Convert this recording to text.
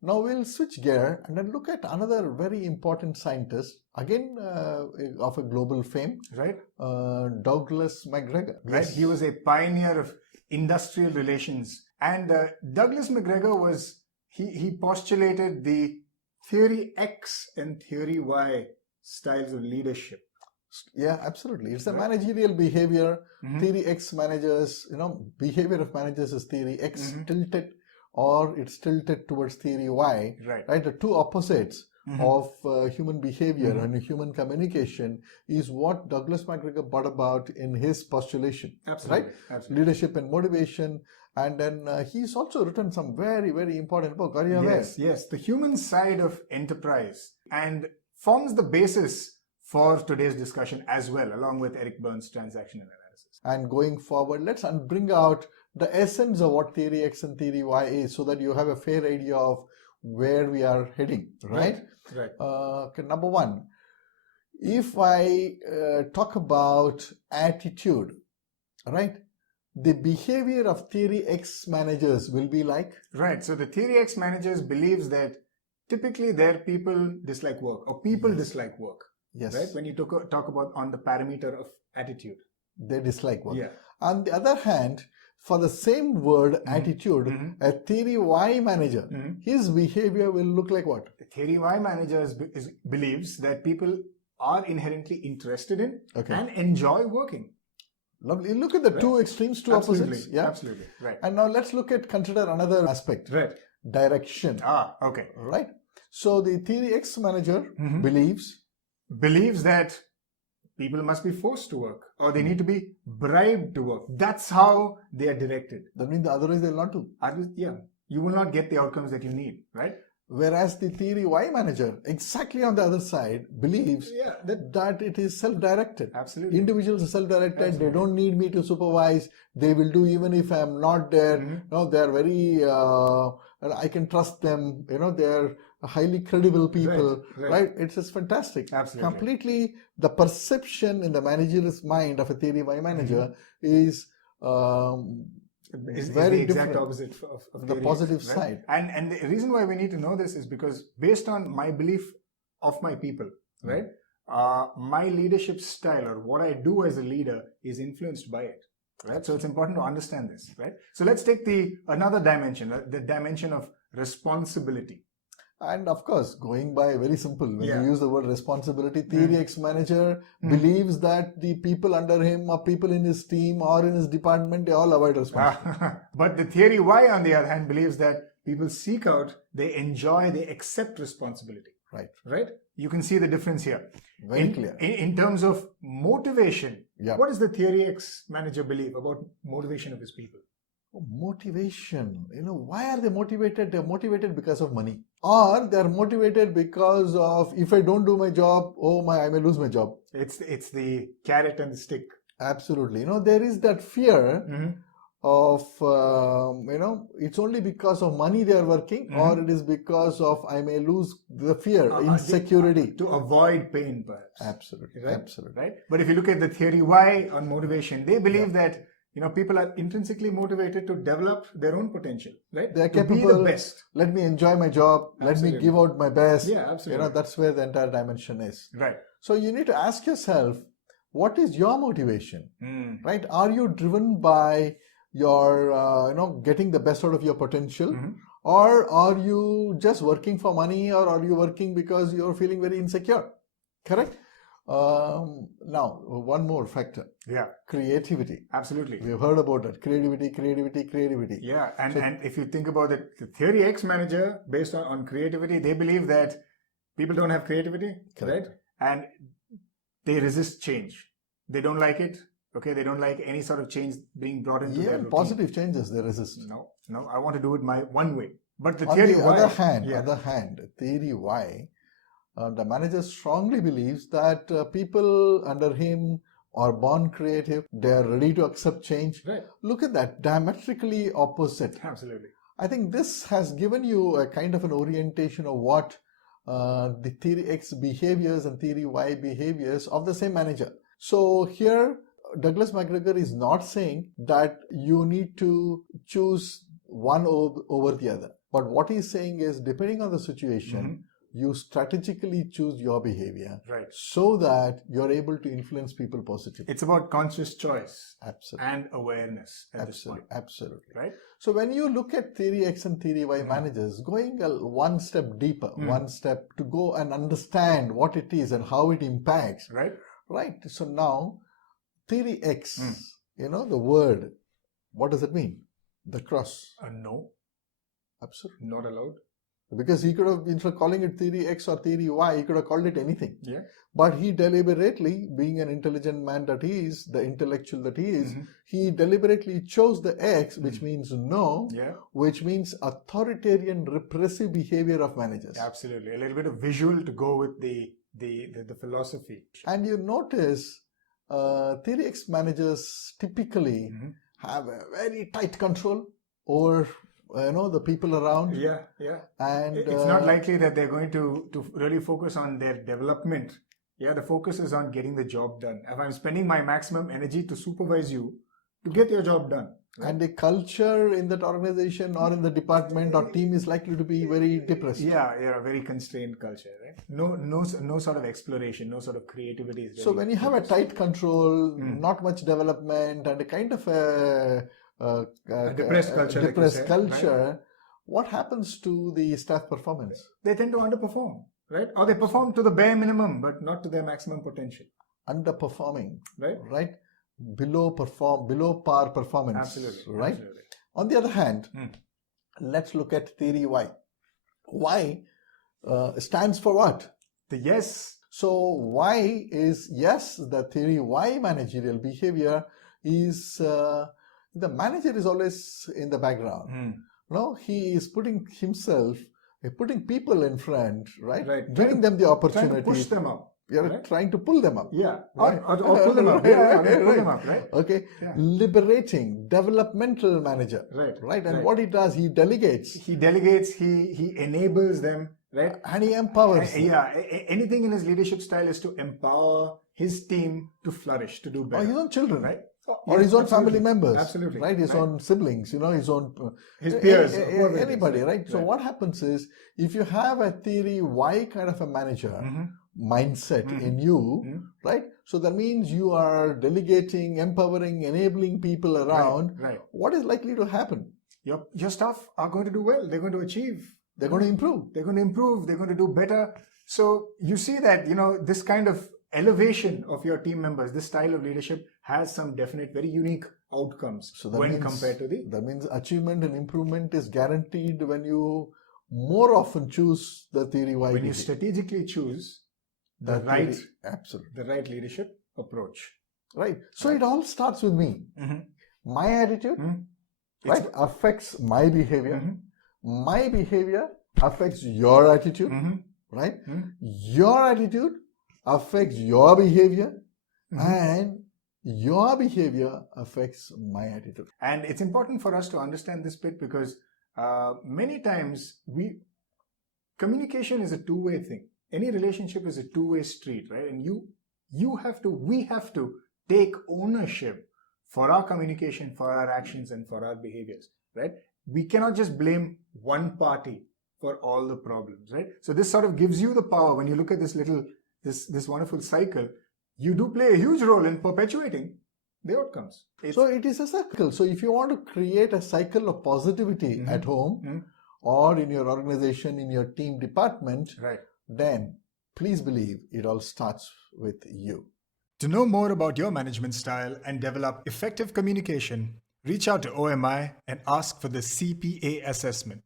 Now we'll switch gear and then look at another very important scientist, again of a global fame, Right. Douglas McGregor. Right. Yes. He was a pioneer of industrial relations. And Douglas McGregor was, he postulated the theory X and theory Y styles of leadership. Yeah, absolutely. It's a Right. managerial behavior. Mhm. Theory X managers, behavior of managers is theory X tilted, or it's tilted towards theory Y. Right. The two opposites of human behavior and human communication is what Douglas McGregor brought about in his postulation. Absolutely. Right? Absolutely. Leadership and motivation. And then he's also written some very, very important book. Are you aware? Yes. The human side of enterprise, and forms the basis for today's discussion as well, along with Eric Berne's transactional analysis. And going forward, let's bring out the essence of what theory X and theory Y is, so that you have a fair idea of where we are heading, right? Right. Okay, number one, if I talk about attitude, right, the behavior of theory X managers will be like? Right. So the theory X managers believes that typically their people dislike work, or people dislike work. Yes. Right. When you talk about on the parameter of attitude, they dislike work. Yeah. On the other hand, for the same word attitude, a theory Y manager, his behavior will look like what? The theory Y manager believes that people are inherently interested in and enjoy working. Lovely. Look at the two extremes, two opposites. Yeah, absolutely. Right. And now let's consider another aspect. Right. Direction. Okay. Right. So the theory X manager believes that people must be forced to work, or they need to be bribed to work. That's how they are directed. That means otherwise they'll not do. You will not get the outcomes that you need, right? Whereas the theory Y manager, exactly on the other side, believes that it is self-directed. Absolutely. Individuals are self-directed. They don't need me to supervise. They will do even if I'm not there. They are very, I can trust them. They are highly credible people, right? It's just fantastic. Absolutely. Completely, the perception in the manager's mind of a theory Y manager is very the exact different opposite of the positive right? side. And the reason why we need to know this is because based on my belief of my people, right? My leadership style, or what I do as a leader, is influenced by it. Right. So it's important to understand this, right? So let's take another dimension, the dimension of responsibility. And of course, going by very simple, when you use the word responsibility, theory X manager believes that the people under him or people in his team or in his department, they all avoid responsibility. But the theory Y, on the other hand, believes that people seek out, they enjoy, they accept responsibility. Right? You can see the difference here. Very clear. In terms of motivation, Yep. What does the theory X manager believe about motivation of his people? Motivation. Why are they motivated? They're motivated because of money. Or they're motivated because of, if I don't do my job, I may lose my job. It's the carrot and the stick. Absolutely. There is that fear of, it's only because of money they are working, or it is because of I may lose, the fear, insecurity. To avoid pain, perhaps. Absolutely. Right? Absolutely. Right? But if you look at the theory Y on motivation, they believe that people are intrinsically motivated to develop their own potential, right? They are to capable. Be the best. Let me enjoy my job. Absolutely. Let me give out my best. Yeah, absolutely. That's where the entire dimension is. Right. So you need to ask yourself, what is your motivation? Right? Are you driven by your, getting the best out of your potential? Or are you just working for money, or are you working because you're feeling very insecure? Correct? Now, one more factor. Yeah. Creativity. Absolutely. We've heard about that. Creativity. Yeah. And if you think about it, the theory X manager, based on creativity, they believe that people don't have creativity, right? And they resist change. They don't like it. Okay, they don't like any sort of change being brought into their routine. Positive changes they resist. No, I want to do it my one way. But the On theory the Y, other hand, theory Y, the manager strongly believes that people under him are born creative. They are ready to accept change. Right. Look at that, diametrically opposite. Absolutely. I think this has given you a kind of an orientation of what the theory X behaviors and theory Y behaviors of the same manager. So here, Douglas McGregor is not saying that you need to choose one over the other. But what he's saying is, depending on the situation, you strategically choose your behavior so that you're able to influence people positively. It's about conscious choice and awareness at this point. Absolutely. Right? So when you look at theory X and theory Y managers, going one step deeper, one step to go and understand what it is and how it impacts. Right. So now, theory X, the word, what does it mean? The cross. No. Absolutely. Not allowed. Because he could have, instead of calling it theory X or theory Y, he could have called it anything. Yeah. But he deliberately, being an intelligent man that he is, the intellectual that he is, he deliberately chose the X, which means no, which means authoritarian, repressive behavior of managers. Absolutely. A little bit of visual to go with the philosophy. And you notice theory X managers typically have a very tight control over the people around. Yeah. And it's not likely that they're going to really focus on their development. Yeah, the focus is on getting the job done. If I'm spending my maximum energy to supervise you to get your job done. Right? And the culture in that organization or in the department or team is likely to be very depressed. Yeah, a very constrained culture, right? No sort of exploration, no sort of creativity. So when you have a tight control, not much development, and a kind of a depressed culture, right? What happens to the staff performance? They tend to underperform, right? Or they perform to the bare minimum, but not to their maximum potential. Underperforming, right? Below par performance. Absolutely. Right? Absolutely. On the other hand, let's look at theory Y. Y stands for what? The yes. So Y is yes, the theory Y managerial behavior is the manager is always in the background. No, he is putting people in front, right? Giving them the opportunity. Trying to push them up. You're trying to pull them up. Yeah. Right? Or pull them up. Pull them up, right? Okay. Yeah. Liberating, developmental manager. Right. And what he does, he delegates. He enables them, right? And he empowers. Anything in his leadership style is to empower his team to flourish, to do better. Or his own children. Right? Or his own family members. Absolutely. Right? His own siblings, his peers. Anybody, right? So what happens is, if you have a theory Y kind of a manager mindset in you, right? So that means you are delegating, empowering, enabling people around. Right. What is likely to happen? Your staff are going to do well. They're going to achieve. They're going to improve. They're going to improve. They're going to do better. So you see that, this kind of elevation of your team members, this style of leadership has some definite, very unique outcomes compared to that means achievement and improvement is guaranteed when you more often choose the theory Y. When you strategically choose the right leadership approach. Right. So it all starts with me. My attitude, affects my behavior. My behavior affects your attitude, right? Your attitude affects your behavior, and your behavior affects my attitude. And it's important for us to understand this bit because many times communication is a two-way thing. Any relationship is a two-way street, right? And we have to take ownership for our communication, for our actions, and for our behaviors, right? We cannot just blame one party for all the problems, right? So this sort of gives you the power. When you look at this wonderful cycle, you do play a huge role in perpetuating the outcomes. So it is a cycle. So if you want to create a cycle of positivity at home or in your organization, in your team department, then please believe it all starts with you. To know more about your management style and develop effective communication, reach out to OMI and ask for the CPA assessment.